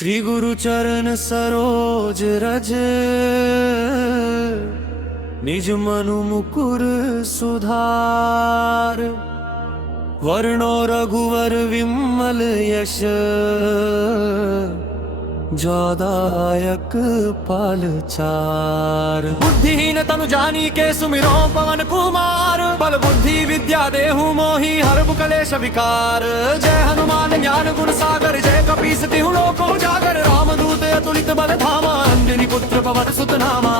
श्री गुरु चरण सरोज रज, निज मनु मुकुर सुधार। वर्णो रघुवर विमल यश, जोदायक पाल चार। बुद्धिहीन तनु जानी के सुमिरो पवन कुमार, बल बुद्धि विद्या देहु मोहि हरबु कलेश विकार। जय हनुमान ज्ञान गुण सागर, जय कपीस तिहु लोक उजागर। रामदूत अतुलित बल धामा, अंजनी पुत्र पवन सुत नामा।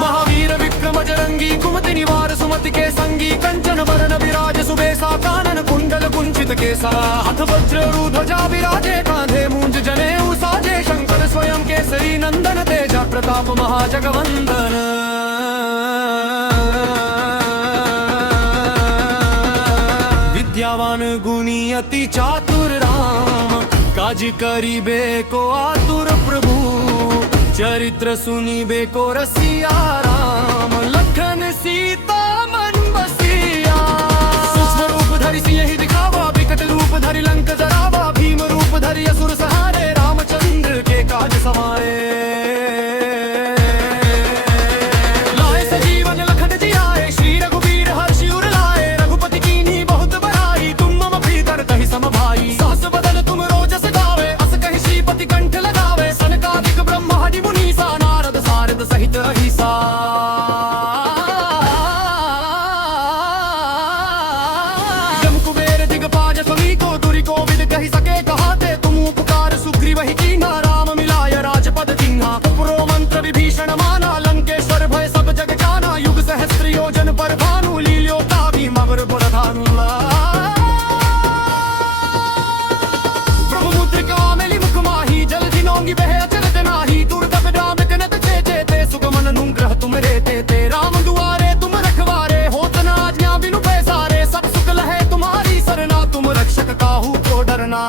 महावीर विक्रम बजरंगी, कुमति निवार सुमति के संगी। कंचन बरन विराज सुबेसा, कानन कुंडल कुंचित केसा। हाथ वज्र ध्वजा विराजे, कांधे मूंज जनेऊ साजे। शंकर स्वयं केसरी नंदन, तेजा प्रताप महाजगवंदन। विद्यावान गुणी अति चातुर राम, काज करिबे को आतुर प्रभु। चरित्र सुनिबे को रसिया राम, लखन सीता मन बसिया। सूक्ष्म रूप धरि सिंह दिखावा, बिकट रूप धरि लंक जरावा। भीम रूप धरि असुर सहारे, रामचंद्र के काज सवारे। लाए सजीवन लखन जियाए, श्री रघुवीर हर्षि उर लाए। रघुपति कीन्ही बहुत बड़ाई, तुम मम प्रिय तहि सम भाई। सहस बदन तुम रोजस गावे, अस कहि श्रीपति कंठ लगावे। सनकादिक ब्रह्मादि मुनीसा, नारद सारद सहित अहिसा। जम कुबेर दिगपाज समीको, दुरि कोविद कहि सके कहाते। तुम उपकार सुग्रीव ही कीन्हा, राम मिलाय राजपद दीन्हा। उपरो मंत्र विभीषण माना, लंकेश्वर भय सब जग जाना। युग सहस्त्र योजन पर भानु, लील्यो ताहि मगर बुरधानु। प्रभु मुद्रिका मेलि मुख माही, जलधि नोंगी बहे अचरज नाही। दुर्गम राम कनत चेचे ते, सुगमन अनुग्रह तुम रेते ते। राम दुआरे तुम रखवारे, होत न आज्ञा बिनु पैसारे। सब सुख लहे तुम्हारी सरना, तुम रक्षक काहू को डरना।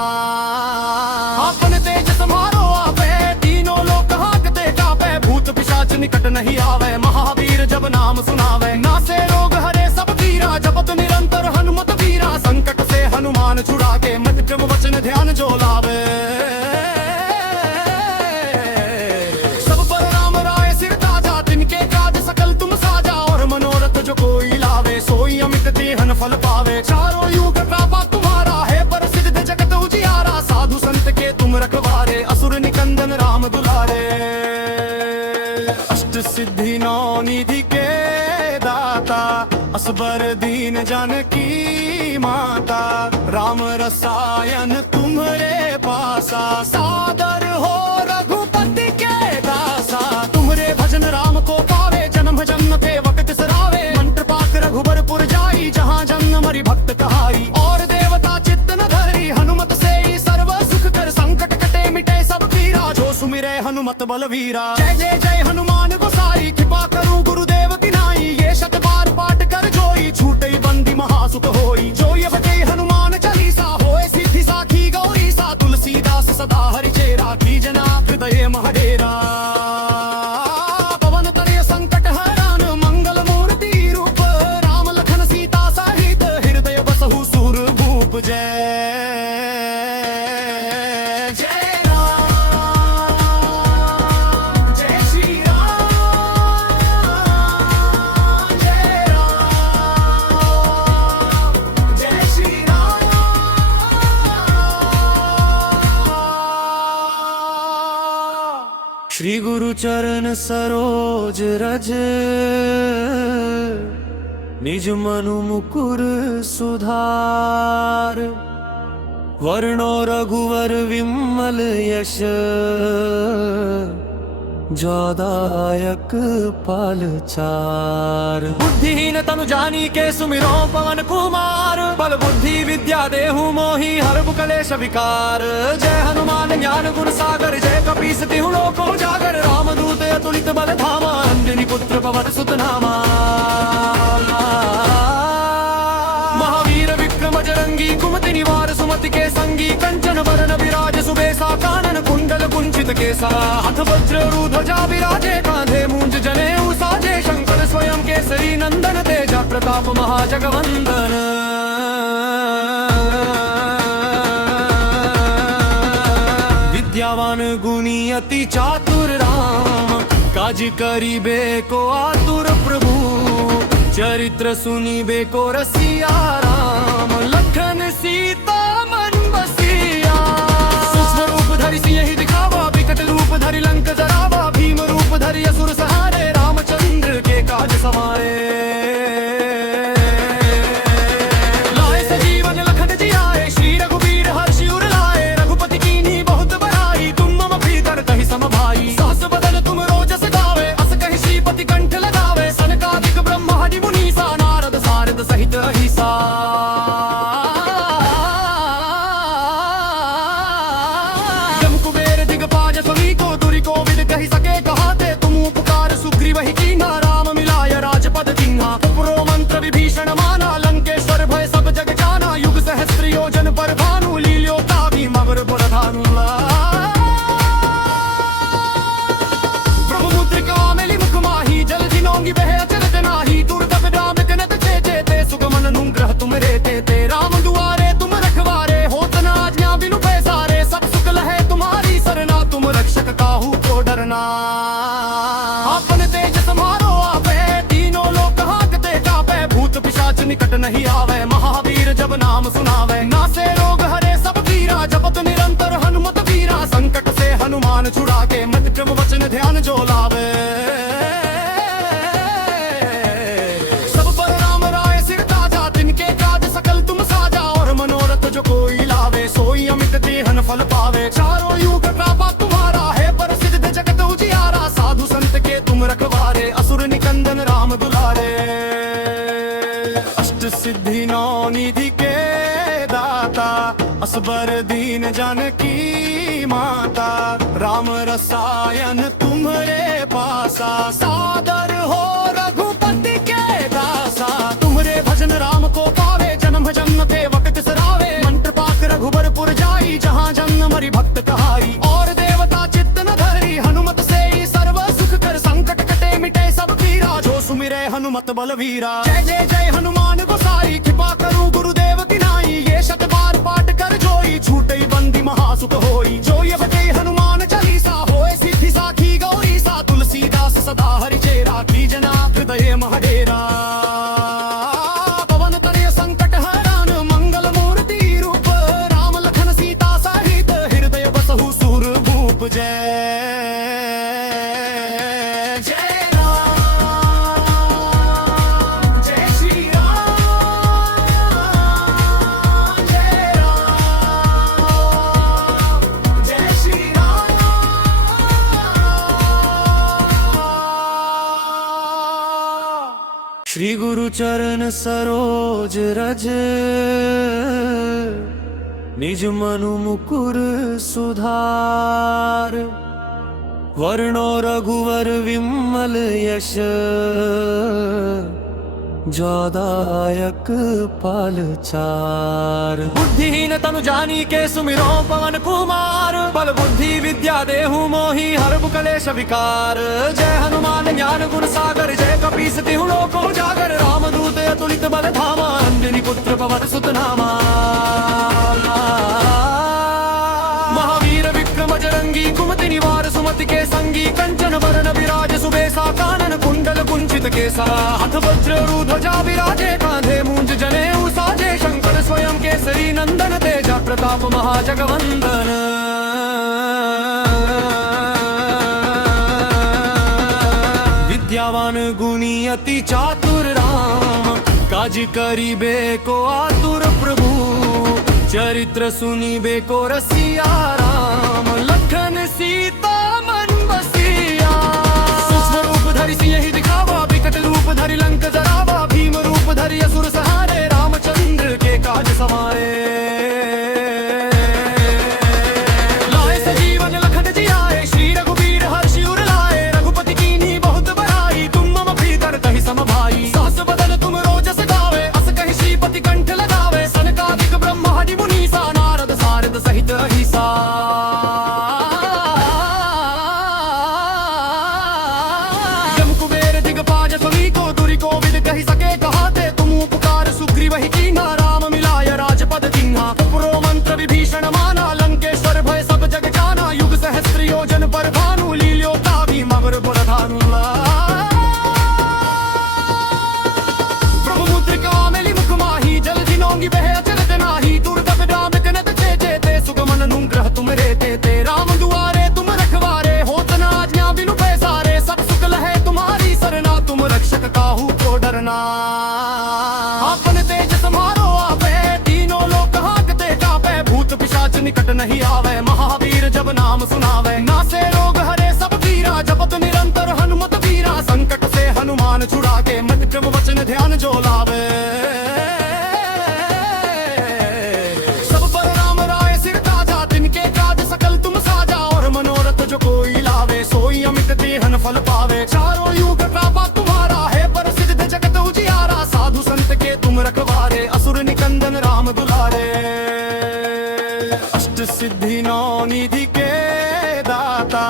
आपन तेज समारो आपे, तीनों लोक हांकते कापे। भूत पिशाच निकट नहीं आवे, महावीर जब नाम सुनावे। नासे रोग हरे सब पीरा, जपत निरंतर हनुमत वीरा। संकट से हनुमान छुड़ाके, मत क्रम वचन ध्यान जो लावे। सब पर राम राय सिर ताजा, तिनके काज सकल तुम साजा। और मनोरथ जो कोई लावे, सोई अमित देहन फल पावे। चारों युग कृपा तुम्हारा है, प्रसिद्ध जगत उजियारा। साधु संत के तुम रखवारे, असुर निकंदन राम दुलारे। अष्ट सिद्धि नौ निधि के दाता, असबर दीन जानकी माता। राम रसायन तुम्हरे पासा, सादर हो रघुपति के दासा। तुम्हरे भजन राम को पावे, जन्म जन्म के वक्त सरावे। मंत्र पाठ रघुबर पुर जाई, जहाँ जन्म मरि भक्त कहाई। और देवता चित्त न धरी, हनुमत से ही सर्व सुख कर। संकट कटे मिटे सब पीरा, जो सुमिरे हनुमत बलवीरा। जय जय जय हनुमान गोसाई, कृपा करूं गुरुदेव की नाई। ये शत बार पाठ कर जोई, छूटे बंदी महासुख होई। जो ये बजे हनुमान चालीसा, होए सिद्धि साखी गौरी सा। तुलसीदास सदा हरि चेरा, कीजना हृदय महडेरा। पवन तनय संकट हरण, मंगल मूर्ति रूप। राम लखन सीता सहित, हृदय बसहु सुर भूप। जय जय राम, जय श्री राम। जय राम, जय श्री राम। श्री गुरु चरण सरोज रज, निज मनु मुकुर सुधार। वर्णो रघुवर विमल यश, जोदायक पाल चार। बुद्धिहीन तनु जानी के सुमिरो पवन कुमार, बल बुद्धि विद्या देहु मोहि हरबु कलेश विकार। जय हनुमान ज्ञान गुण सागर, जय कपीस तिहु लोक उजागर। रामदूत अतुलित बल धामा, अंजनी पुत्र पवन सुत नामा। महावीर विक्रम बजरंगी, कुमति निवार सुमति के संगी। कंचन बरन विराज सुबेसा, कानन कुंडल कुंचित केसा। हाथ वज्र ध्वजा विराजे, कांधे मूंज जनेऊ साजे। शंकर स्वयं केसरी नंदन, तेजा प्रताप महाजगवंदन। विद्यावान गुणी अति चातुर राम, काज करीबे को आतुर प्रभु, चरित्र सुनीबे को रसिया राम, लखन सीता मन बसिया। सूक्ष्म रूप धरि सिंह दिखावा, विकट रूप धरि लंक जरावा, भीम रूप धरि असुर सहारे, रामचंद्र के काज समारे। लाए सजीवन लखन जियाए, श्री रघुवीर हर्षि उर लाए, रघुपति कीन्ही बहुत बड़ाई, तुम मम प्रीतर कहि सम भाई। सहस बदन तुम रोजस गावे, अस कहि श्रीपति कंठ लगावे, सनकादिक ब्रह्मादि मुनीसा, नारद सारद सहित अहिसा। जम कुबेर दिगपाज सभी को, दुरि को विद कहि सके कहाते, तुम उपकार सुग्रीव ही कीन्हा, राम मिलाय राजपद दीन्हा। उपरो मंत्र विभीषण माना, लंकेश्वर भय सब जग जाना, युग सहस्त्र योजन पर भानु, लील्योता भी मगर बरधानु। प्रभु मुद्रिका मेलि मुख माही, जलधि नौंगी बहे अचरज नाही, दुर्गम राम कनत चेचे ते, सुगमन अनुग्रह तुम रेते ते। राम दुआरे तुम रखवारे, होत न आज्ञा बिनु पैसारे, सब सुख लहे तुम्हारी सरना, तुम रक्षक काहू को डरना। आपन तेज समारो आपे, तीनों लोक हांकते कापे, भूत पिशाच निकट नहीं आवे, महावीर जब नाम सुनावे। नासे रोग हरे सब पीरा, जपत निरंतर हनुमत वीरा, संकट से हनुमान छुड़ा के, मत क्रम वचन ध्यान जो लावे। सब पर राम राय सिर ताजा, तिनके काज सकल तुम साजा, और मनोरथ जो कोई लावे, सोई अमित देहन फल पावे। चारों युग कृपा तुम्हारा है, प्रसिद्ध जगत उजियारा, साधु संत के तुम रखवारे, असुर निकंदन राम दुलारे। अष्ट सिद्धि नौ निधि के दाता, असबर दीन जानकी माता, राम रसायन तुम्हारे पासा, सादर हो रघुपति के दासा। तुम्हारे भजन राम को पावे, जन्म जन्म के वक्त सरावे, मंत्र पाक रघुबरपुर जाई, जहाँ जन्म मरि भक्त कहाई। और देवता चित्त न धरी, हनुमत से ही सर्व सुख कर, संकट कटे मिटे सब पीरा, जो सुमिरे हनुमत बलवीरा। जय जय जय हनुमान गोसाई, कृपा करूं गुरुदेव की नाई, ये शत बार पाठ कर जोई, छूटई बंदी महासुख होई। जो ये बटे हनुमान चालीसा, होए सिद्धि साखी गौरी सा, तुलसीदास सदा हरि चेरा, कीजना हृदय महडेरा। पवन तनय संकट हरण, मंगल मूर्ति रूप, राम लखन सीता सहित, हृदय बसहु सुर भूप। जय जय राम, जय श्री राम, जय राम, जय श्री राम। श्री गुरु चरण सरोज रज, निज मनु मुकुर सुधार, वर्णो रघुवर विमल यश, जोदायक पाल चार। बुद्धिहीन तनु जानी के सुमिरो पवन कुमार, बल बुद्धि विद्या देहु मोहि हरबु कलेश विकार। जय हनुमान ज्ञान गुण सागर, जय कपीस तिहु लोक उजागर, रामदूत अतुलित बल धामा, अंजनी पुत्र पवन सुत नामा। महावीर विक्रम बजरंगी, कुमति निवार सुमति के संगी, कंचन बरन विराज सुबेसा, कानन कुंडल कुंचित केसा, हाथ वज्र ध्वजा विराजे, कांधे मूंज जनेऊ साजे, शंकर स्वयं केसरी नंदन, तेजा प्रताप महाजगवंदन। विद्यावान गुणी अति चातुर राम, काज करीबे को आतुर प्रभु, चरित्र सुनीबे को रसिया राम, लखन सीता मन बसिया। सूक्ष्म रूप धरि सिंह दिखावा, विकट रूप धरि लंक जरावा, भीम रूप धरि असुर सहारे, रामचंद्र के काज समारे। लाए सजीवन लखन जियाए, श्री रघुवीर हर्षि उर लाए, रघुपति कीन्ही बहुत बड़ाई, तुम मम प्रीतर कहि सम भाई। सहस बदन तुम रोजस गावे, अस कहि श्रीपति कंठ लगावे, सनकादिक ब्रह्मादि मुनीसा, नारद सारद सहित अहिसा। जम कुबेर दिगपाज सभी को, दुरि को विद कहि सके कहाते, तुम उपकार सुग्रीव ही कीन्हा, राम मिलाय राजपद दीन्हा। उपरो मंत्र विभीषण माना, लंकेश्वर भय सब जग जाना, युग पिशाच निकट नहीं आवे, महावीर जब नाम सुनावे नासे रोग हरे सब पीरा, जपत निरंतर हनुमत वीरा, संकट से हनुमान छुड़ा के मत क्रम वचन ध्यान जो लावे। सब पर राम राय सिर ताजा, तिनके काज सकल तुम साजा, और मनोरथ जो कोई लावे सोई अमित देहन फल पावे। चारों युग कृपा तुम्हारा है प्रसिद्ध जगत उजियारा, साधु संत के तुम रखवारे असुर निकंदन राम दुलारे। अष्ट सिद्धि नौ निधि के दाता,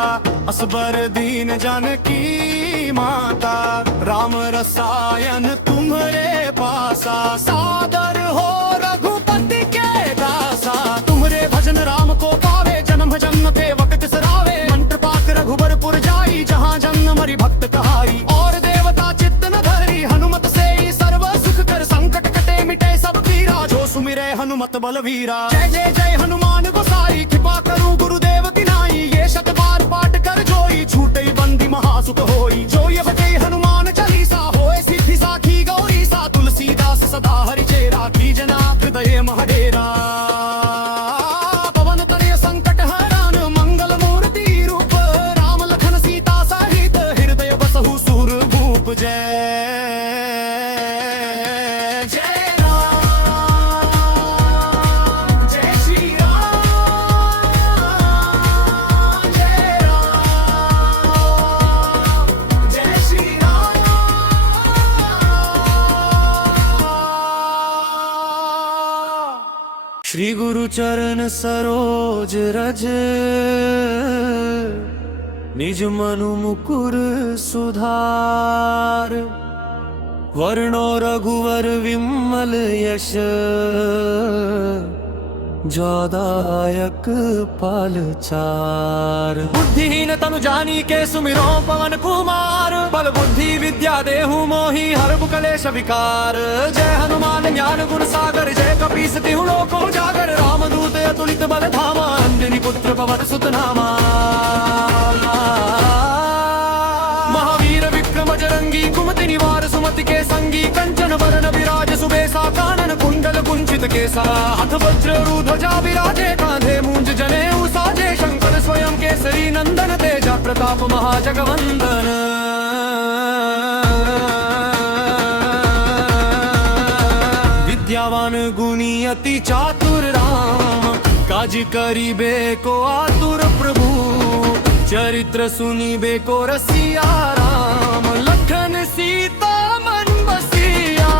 असबर दीन जानकी माता, राम रसायन तुम्हारे पासा, सादर हो रघुपति के दासा। तुम्हारे भजन राम को पावे, जन्म जन्म के वक्त सरावे, मंत्र पाक रघुबरपुर जाई, जहाँ जन्म मरि भक्त कहाई। और देवता चित्त न धरी, हनुमत से ही सर्व सुख कर, संकट कटे मिटे सब पीरा, जो सुमिरे हनुमत बलवीरा। जय जय जय हनुमान गोसाई, कृपा करूं गुरुदेव की नाई, ये शत बार पाठ कर जोई, छूटे बंदी महासुख होई। जो ये बजे हनुमान चालीसा, होए सिद्धि साखी गौरी सा, तुलसीदास सदा हरि चेरा, की जना हृदय महडेरा। पवन तनय संकट हरण, मंगल मूर्ति रूप, राम लखन सीता सहित, हृदय बसहु सुर भूप। जय श्री गुरु चरण सरोज रज, निज मनु मुकुर सुधार, वर्णो रघुवर विमल यश, जोदायक पाल चार। बुद्धिहीन तनु जानी के सुमिरो पवन कुमार, बल बुद्धि विद्या देहु मोहि हरबु कलेश विकार। जय हनुमान ज्ञान गुण सागर, जय कपीस तिहु लोक उजागर, रामदूत अतुलित बल धामा, अंजनी पुत्र पवन सुत नामा। महावीर विक्रम बजरंगी, कुमति निवार सुमति के संगी, कंचन बरन विराज सुबेसा, कानन कुंडल कुंचित केसा, हाथ वज्र ध्वजा विराजे, कांधे मूंज जनेऊ साजे, शंकर स्वयं केसरी नंदन, तेजा प्रताप महाजगवंदन। विद्यावान गुणी अति चातुर राम, काज करिबे को आतुर प्रभु, चरित्र सुनिबे को रसिया राम, लखन सीता मन बसिया।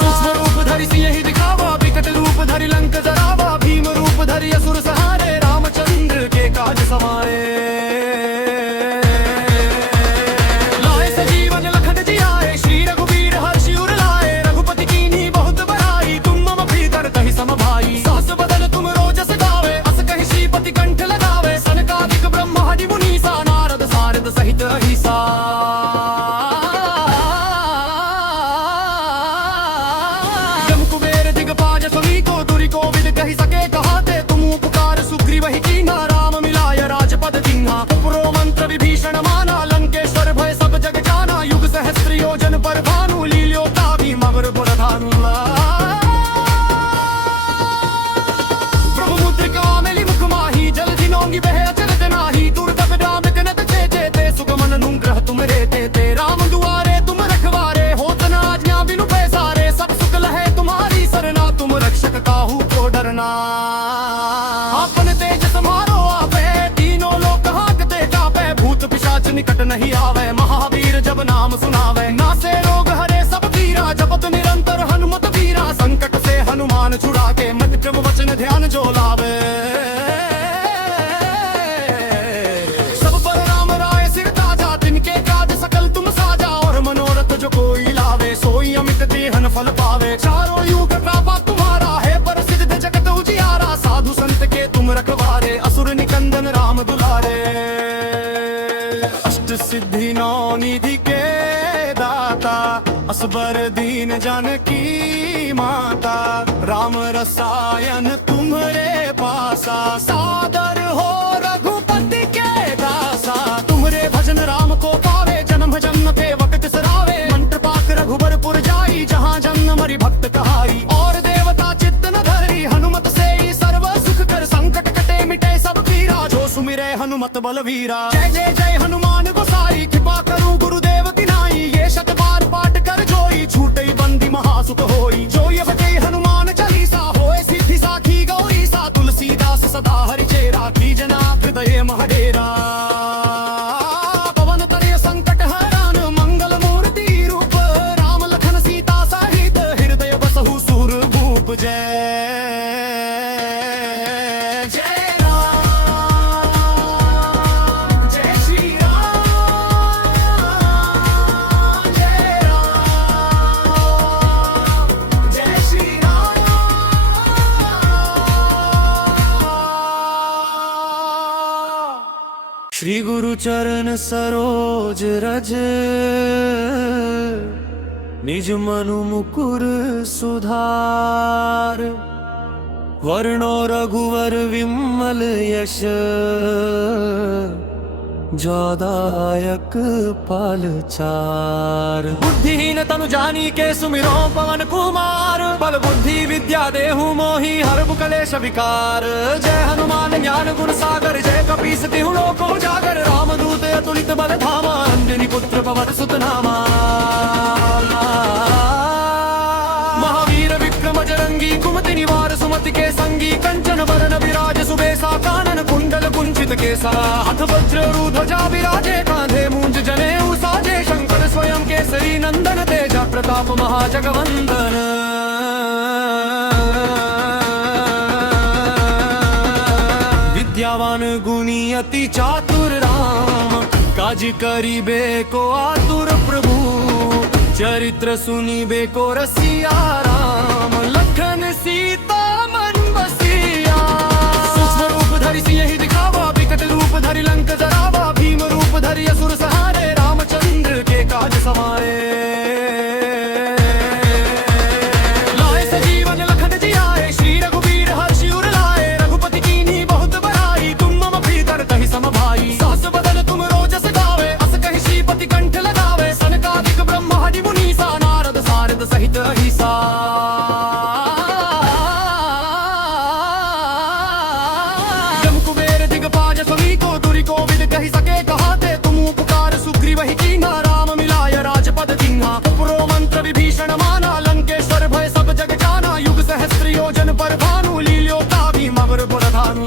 सूक्ष्म रूप धरि सियहि दिखावा, विकट रूप धरि लंक जरावा, भीम रूप धरि असुर सहारे, रामचंद्र के काज समारे। लाए सजीवन लखन जियाए, श्री रघुवीर हर्षि उर लाए, रघुपति कीन्ही बहुत बड़ाई, तुम मम प्रीतर कहि सम भाई। सहस बदन तुम रोजस गावे, अस कहि श्रीपति कंठ लगावे, सनकादिक ब्रह्मादि मुनीसा, नारद सारद सहित अहिसा। जम कुबेर दिगपाज समीको, दुरि कोविद कहि सके कहाते, तुम उपकार सुग्रीव ही कीन्हा, राम मिलाय राजपद दीन्हा। उपरो मंत्र विभीषण माना, लंकेश्वर भय सब जग जाना, युग सहस्त्र योजन पर भानु, लील्योता भी मगर बुरधानु। प्रभु मुद्रिका मेलि मुख माही, जल दिनोंगी बह अचरत नाही, दुर्दग दाम कनत चेते ते, सुगमन अनुग्रह तुम रेते ते। राम दुआरे तुम रखवारे, होत न आज्ञा बिनु पैसारे, सब सुख लहे तुम्हारी सरना, तुम रक्षक काहू को डरना। आपन तेज समारो आपे, तीनों लोक हांकते कापे, भूत पिशाच निकट नहीं आवे, महावीर जब नाम सुनावे नासे रोग हरे सब पीरा, जपत निरंतर हनुमत वीरा, संकट से हनुमान छुड़ा के मत क्रम वचन ध्यान जो लावे। सब पर राम राय सिर ताजा, तिनके काज सकल तुम साजा, और मनोरथ जो कोई लावे सोई अमित देहन फल पावे। चारों युग कृपा तुम्हारा है प्रसिद्ध जगत उजियारा, साधु संत के तुम रखवारे असुर निकंदन राम दुलारे। अष्ट सिद्धि नौ निधि के दाता, असबर दीन जानकी माता, राम रसायन तुम्हारे पासा, सादर हो रघुपति के दासा। तुम्हारे भजन राम को पावे, जन्म जन्म के वक्त सरावे, मंत्र पाक रघुबरपुर जाई, जहाँ जन्म मरि भक्त कहाई। और देवता चित्त न धरी, हनुमत से ही सर्व सुख कर, सुमिरे हनुमत बलवीरा। जय जय जय हनुमान गोसाई, कृपा करूं गुरुदेव की नाई। ये शत बार पाठ कर जोई, छूटई बंदी महासुख होई। जो ये बजे हनुमान चालीसा, होए सिद्धि साखी गौरी सा। तुलसीदास सदा हरि चेरा, कीजना हृदय महडेरा। पवन तनय संकट हरण, मंगल मूर्ति रूप। राम लखन सीता सहित, हृदय बसहु सुर भूप। जय श्री गुरु चरण सरोज रज, निज मनु मुकुर सुधार। वर्णो रघुवर विमल यश, जोदायक पल चार। बुद्धिहीन तनु जानी के सुमिरो पवन कुमार। बल बुद्धि विद्या देहु मोहि, हरबु कलेश विकार। जय हनुमान ज्ञान गुण सागर, जय कपीस तिहु लोक उजागर। रामदूत अतुलित बल धामा, अंजनी पुत्र पवन सुत नामा। महावीर विक्रम बजरंगी, कुमति निवार सुमति के संगी। कंचन वरन विराज सुबेसा, कानन कुंडल कुंचित केसा। हाथ वज्र ध्वजा विराजे, कांधे मूंज जनेऊ साजे। शंकर स्वयं केसरी नंदन, तेजा प्रताप महाजगवंदन। विद्यावान गुणी अति चातुर राम, काज करिबे को आतुर प्रभु। चरित्र सुनिबे को रसिया राम, लखन सीता मन बसिया। सूक्ष्म रूप धरि सियहि दिखावा, विकट रूप धरि लंक जरावा। भीम रूप धरि असुर सहारे, रामचंद्र के काज समारे। लाए सजीवन लखन जियाए, श्री रघुवीर हर्षि उर लाए। रघुपति कीन्ही बहुत बड़ाई, तुम मम प्रीतर कहि सम भाई। सहस बदन तुम रोजस गावे, अस कहि श्रीपति कंठ लगावे। सनकादिक ब्रह्मादि मुनीसा, नारद सारद सहित अहिसा। जम कुबेर दिगपाज समीको, दुरि कोविद कहि सके कहाते। तुम उपकार सुग्रीव ही कीन्हा, राम मिलाय राजपद दीन्हा। उपरो मंत्र विभीषण माना, लंकेश्वर भय सब जग जाना। युग सहस्त्र योजन पर भानु, लील्योता भी मगर बुरधानु।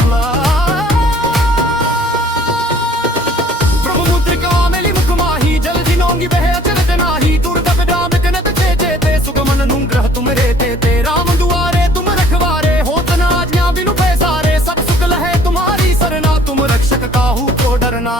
प्रभु मुद्रिका मेलि मुख माही, जल जिनोंगी बह अचरज नाही। दुर्गम राम कनत चेचे ते, सुगमन अनुग्रह तुम रे ते। राम दुआरे तुम रखवारे, होत न आज्ञा बिनु पैसारे। सब सुख लहे तुम्हारी सरना, तुम रक्षक काहू को डरना।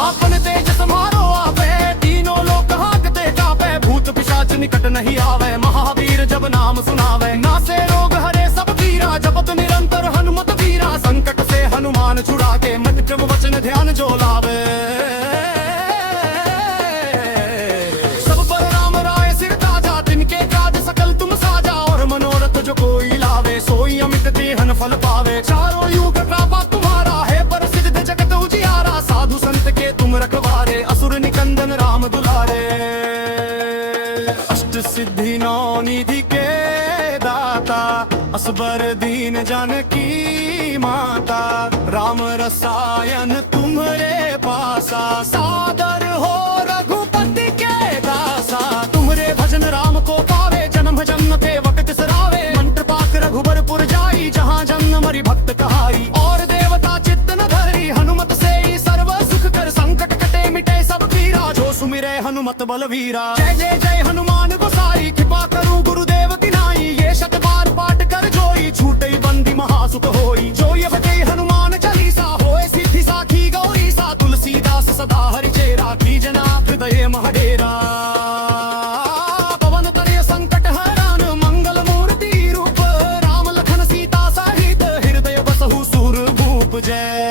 आपन तेज समारो आपे, तीनों लोक हांकते कापे। भूत पिशाच निकट नहीं आवे, महावीर जब नाम सुनावे। नासे रोग हरे सब पीरा, जपत निरंतर हनुमत वीरा। संकट से हनुमान छुड़ा के, मत क्रम वचन ध्यान जो लावे। सब पर राम राय सिर ताजा, तिनके काज सकल तुम साजा। और मनोरथ जो कोई लावे, सोई अमित देहन फल पावे। चारों युग कृपा तुम्हारा है, प्रसिद्ध जगत उजियारा। साधु संत के तुम रखवारे, असुर निकंदन राम दुलारे। अष्ट सिद्धि नौ निधि के दाता, असबर दीन जानकी माता। राम रसायन तुम्हरे पासा, सादर हो रघुपति के दासा। तुम्हरे भजन राम को पावे, जन्म जन्म के वक्त सरावे। मंत्र पाक रघुबरपुर जाई, जहाँ जन्म मरि भक्त कहाई। और देवता चित्त न धरी, हनुमत से ही सर्व सुख कर। संकट कटे मिटे सब पीरा, जो सुमिरे हनुमत बलवीरा। जय जय जय हनुमान गोसाई, कृपा करूं गुरुदेव की नाई। ये शत बार पाठ कर जोई, छूटई बंदी महासुख होई। जो ये बजे हनुमान चालीसा, होए सिद्धि साखी गौरी सा। तुलसीदास सदा हरि चेरा, कीजना हृदय महडेरा। पवन तनय संकट हरण, मंगल मूर्ति रूप। राम लखन सीता सहित, हृदय बसहु सुर भूप। जय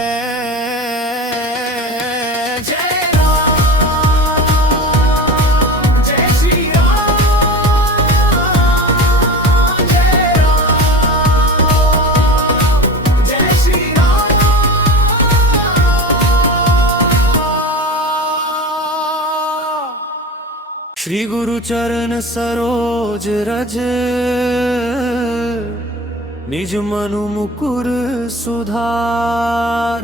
श्री गुरु चरण सरोज रज, निज मनु मुकुर सुधार।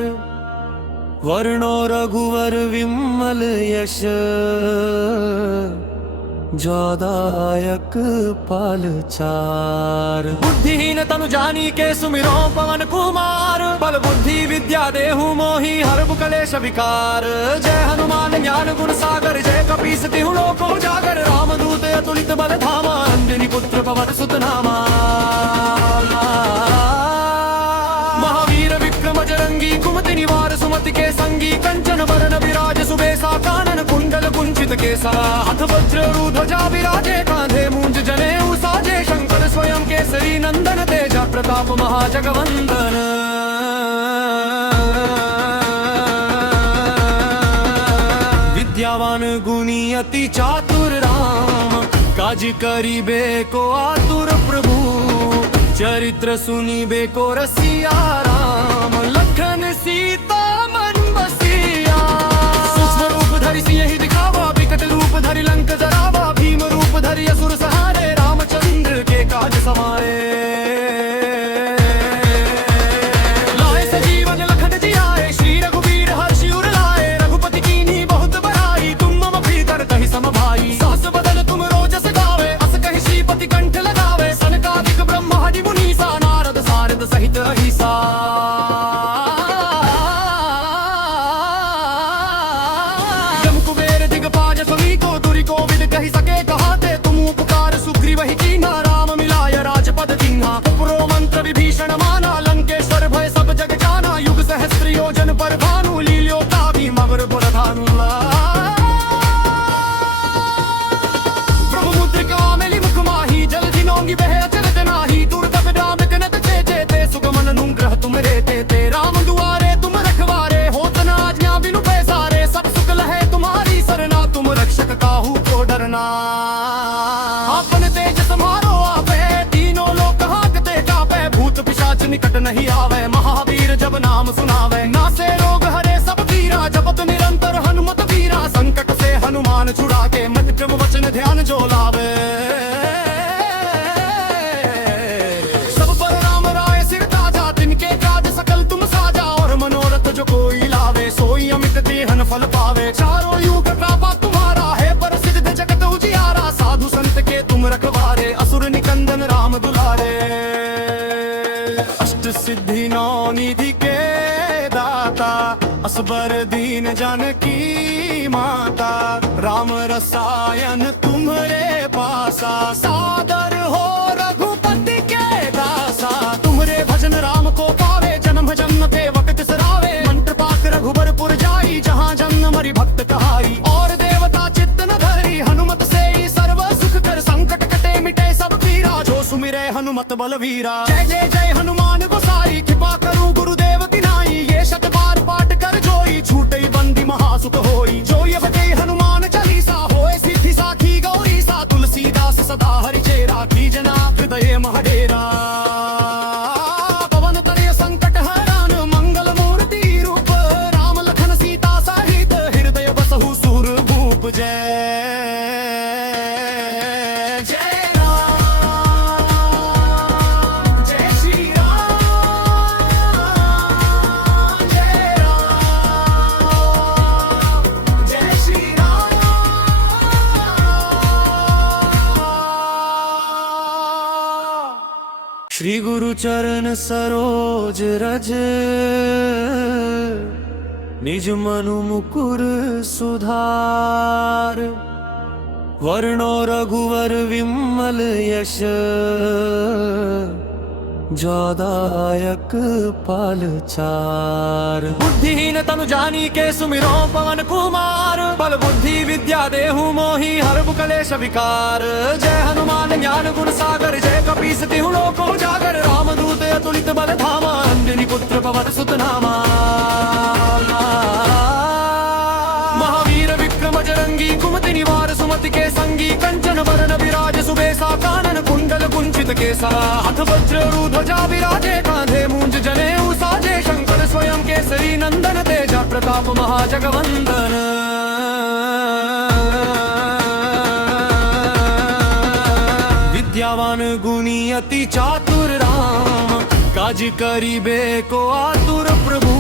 वर्णो रघुवर विमल यश, जोदायक पालचार। बुद्धिहीन तनु जानी के सुमिरो पवन कुमार, बल बुद्धि विद्या देहु मोहि हरबु कलेश विकार। जय हनुमान ज्ञान गुण सागर, जय कपीस तिहु लोक उजागर। रामदूत अतुलित बल धामा, अंजनी पुत्र पवन सुत नामा। महावीर विक्रम जरंगी, कुमति निवार सुमति के संगी। कंचन बरन विराज सुबेसा, कानन कुंडल कुंचित केसा। हाथ वज्र ध्वजा विराजे, कांधे मूंज जनेऊ साजे। शंकर स्वयं केसरी नंदन, तेजा प्रताप महाजगवंदन। विद्यावान गुणी अति चातुर राम, काज करिबे को आतुर प्रभु। चरित्र सुनिबे को रसिया राम, लखन सीता मन बसिया। सूक्ष्म रूप धरि सियहि दिखावा, विकट रूप धरि लंक जरावा। भीम रूप धरि असुर सहारे, रामचंद्र के काज समारे। लाए सजीवन लखन जियाए, श्री रघुवीर हर्षि उर लाए। रघुपति कीन्ही बहुत बड़ाई, तुम मम प्रीतर कहि सम भाई। सहस बदन तुम रोजस गावे, अस कहि श्रीपति कंठ लगावे। सनकादिक ब्रह्मादि मुनीसा, नारद सारद सहित अहिसा। जम कुबेर दिगपाल समीको, दुरि कोविद कहि सके कहाते। तुम उपकार सुग्रीव ही कीन्हा, राम मिलाय राजपद दीन्हा। उपरो मंत्र विभीषण माना, लंकेश्वर भय सब जग जाना। युग सहस्त्र योजन पर भानु, लील्योता भी मगर बुरधानु। प्रभु मुद्रिका मेलि मुख माही, जलधि नोंगी बह अचरज नाही। दुर्दभ दाम कनत चेते ते, सुगमन अनुग्रह तुम रेते ते। राम दुआरे तुम रखवारे, होत न आज्ञा बिनु पैसारे। सब सुख लहे तुम्हारी सरना, तुम रक्षक काहू को डरना। आपन तेज समारो आपे, तीनों लोक हांकते कापे। भूत पिशाच निकट नहीं आवे, महावीर जब नाम सुनावे। नासे रोग हरे सब पीरा, जपत निरंतर हनुमत वीरा। संकट से हनुमान छुड़ा के, मत क्रम वचन ध्यान जो लावे। सब पर राम राय सिर ताजा, तिनके काज सकल तुम साजा। और मनोरथ जो कोई लावे, सोई अमित तिहन फल पावे। चारों युग कृपा तुम्हारा है, प्रसिद्ध जगत उजियारा। साधु संत के तुम रखवारे, असुर निकंदन राम दुलारे। अष्ट सिद्धि नौ निधि के दाता, असबर दीन जानकी माता। राम रसायन तुम्हरे पासा, सादर हो रघुपति के दासा। तुम्हरे भजन राम को पावे, जन्म जन्म ते वक्त बिसरावे। मंत्र पाठ रघुबर पुर जाई, जहाँ जन्म मरि भक्त कहाई। और देवता चित्त न धरी, हनुमत से ही सर्व सुख कर। संकट कटे मिटे सब पीरा, जो सुमिरे हनुमत बलवीरा। जय जय जय हनुमान गोसाई, कृपा करूं गुरुदेव तिनाई। ये शत बार पाठ कर जोई, छूटई बंदी महासुख होई। जो ये बजे हनुमान चालीसा, होए सिद्धि साखी गौरी सा। तुलसीदास सदा हरि चेरा, कीजना हृदय महडेरा। पवन तनय संकट हरण, मंगल मूर्ति रूप। राम लखन सीता सहित, हृदय बसहु सुर भूप। जय जय राम, जय श्री राम। जय राम, जय श्री राम। श्री गुरु चरण सरोज रज, निज मनु मुकुर सुधार। वर्णो रघुवर विमल यश, जोदायक पालचार। बुद्धिहीन तनु जानी के सुमिरो पवन कुमार, बल बुद्धि विद्या देहु मोहि हरबु कलेश विकार। जय हनुमान ज्ञान गुण सागर, जय कपीस तिहु लोक उजागर। रामदूत अतुलित बल धामा, अंजनी पुत्र पवन सुत नामा। महावीर विक्रम जरंगी, कुमति निवार सुमति के संगी। कंचन बरन विराज सुबेसा, कानन कुंडल कुंचित केसा। हाथ वज्र ध्वजा विराजे, कांधे मूंज जनेऊ साजे। शंकर स्वयं केसरी नंदन, तेजा प्रताप महाजगवंदन। विद्यावान गुणी अति चातुर राम, आज करीबे को आतुर प्रभु,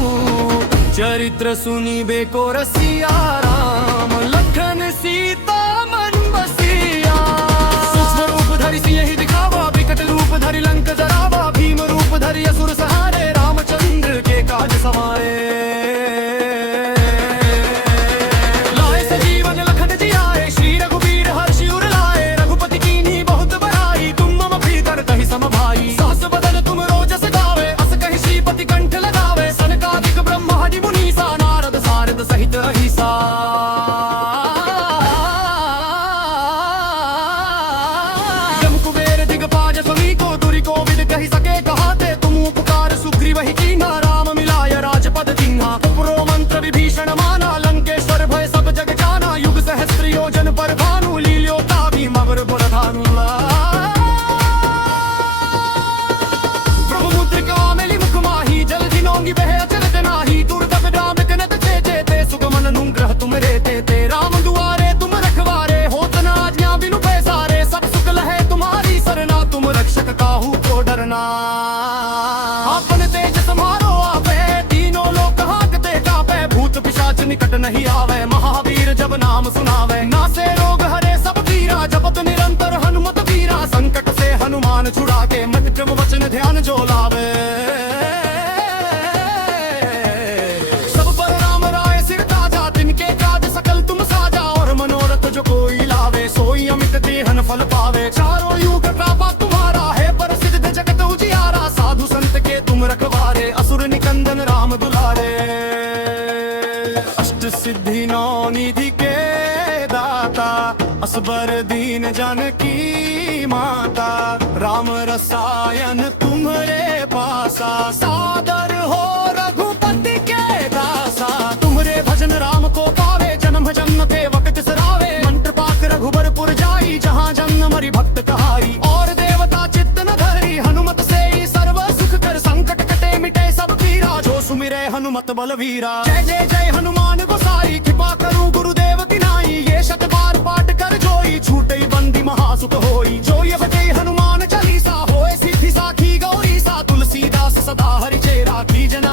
चरित्र सुनीबे को रसिया राम। लखन सीता मन बसिया, सूक्ष्म रूप धरि सिंह दिखावा, विकट रूप धरि लंक जरावा। भीम रूप धरि असुर सहारे, रामचंद्र के काज समारे। लाए सजीवन लखन जियाए, श्री रघुबीर हर्षि उर लाए। रघुपति कीन्ही बहुत बड़ाई, तुम मम प्रिय तहि सम भाई। सहस बदन तुम रोजस गावे, अस कहि श्रीपति कंठ लगावे। सनकादिक ब्रह्मादि मुनीसा, नारद सारद सहित अहिसा। जम कुबेर दिगपाज समीको, तुरि कोविद कहि सके कहाते। तुम उपकार सुग्रीव ही कीन्हा, राम मिलाय राजपद दीन्हा। उपरो मंत्र विभीषण माना, लंकेश्वर भय सब जग जाना। युग सहस्त्र योजन पर भानु, लील्योता भीम अवर बुरधानु। प्रभु मुद्रिका मेलि मुख माही, जलधि नोंगी बहे अचरज नाही। दुर्दभ दाम तिनत चेचे ते, सुगम अनुग्रह तुम रेते ते। राम दुआरे तुम रखवारे, होत न आज्ञा बिनु पैसारे। सब सुख लहे तुम्हारी सरना, तुम रक्षक काहू को डरना। आपन तेज समारो आपे, तीनों लोक हांकते कापे। भूत पिशाच निकट नहीं आवे, महावीर जब नाम सुनावे। नासे रोग हरे सब पीरा, जपत निरंतर हनुमत वीरा। संकट से हनुमान छुड़ा के, मन क्रम वचन ध्यान जो लावे। सब पर राम राय सिर ताजा, तिनके काज सकल तुम साजा। और मनोरथ जो कोई लावे, सोई अमित देहन फल पावे। चारों युग कृपा तुम्हारा है, प्रसिद्ध जगत उजियारा। साधु संत के तुम रखवारे, असुर निकंदन राम दुलारे। अष्ट सिद्धि नौ निधि के दाता, असबर दीन जानकी माता। राम रसायन तुम्हरे पासा, सादर हो रघुपति के दासा। तुम्हरे भजन राम को पावे, जन्म जन्म के वक्त सरावे। मंत्र पाक रघुबरपुर जाई, जहाँ जन्म मरि भक्त कहाई। और देवता चित्त न धरी, हनुमत से ही सर्व सुख कर। संकट कटे मिटे सब पीरा, जो सुमिरे हनुमत बलवीरा। जय जय जय हनुमान गोसाई, कृपा करूं गुरुदेव की नाई। ये शत बार पाठ कर जोई, छूटे बंदी महासुख होई। जो ये बजे हनुमान चालीसा, होए सिद्धि साखी गौरी सा। तुलसीदास सदा हरि चेरा, की जना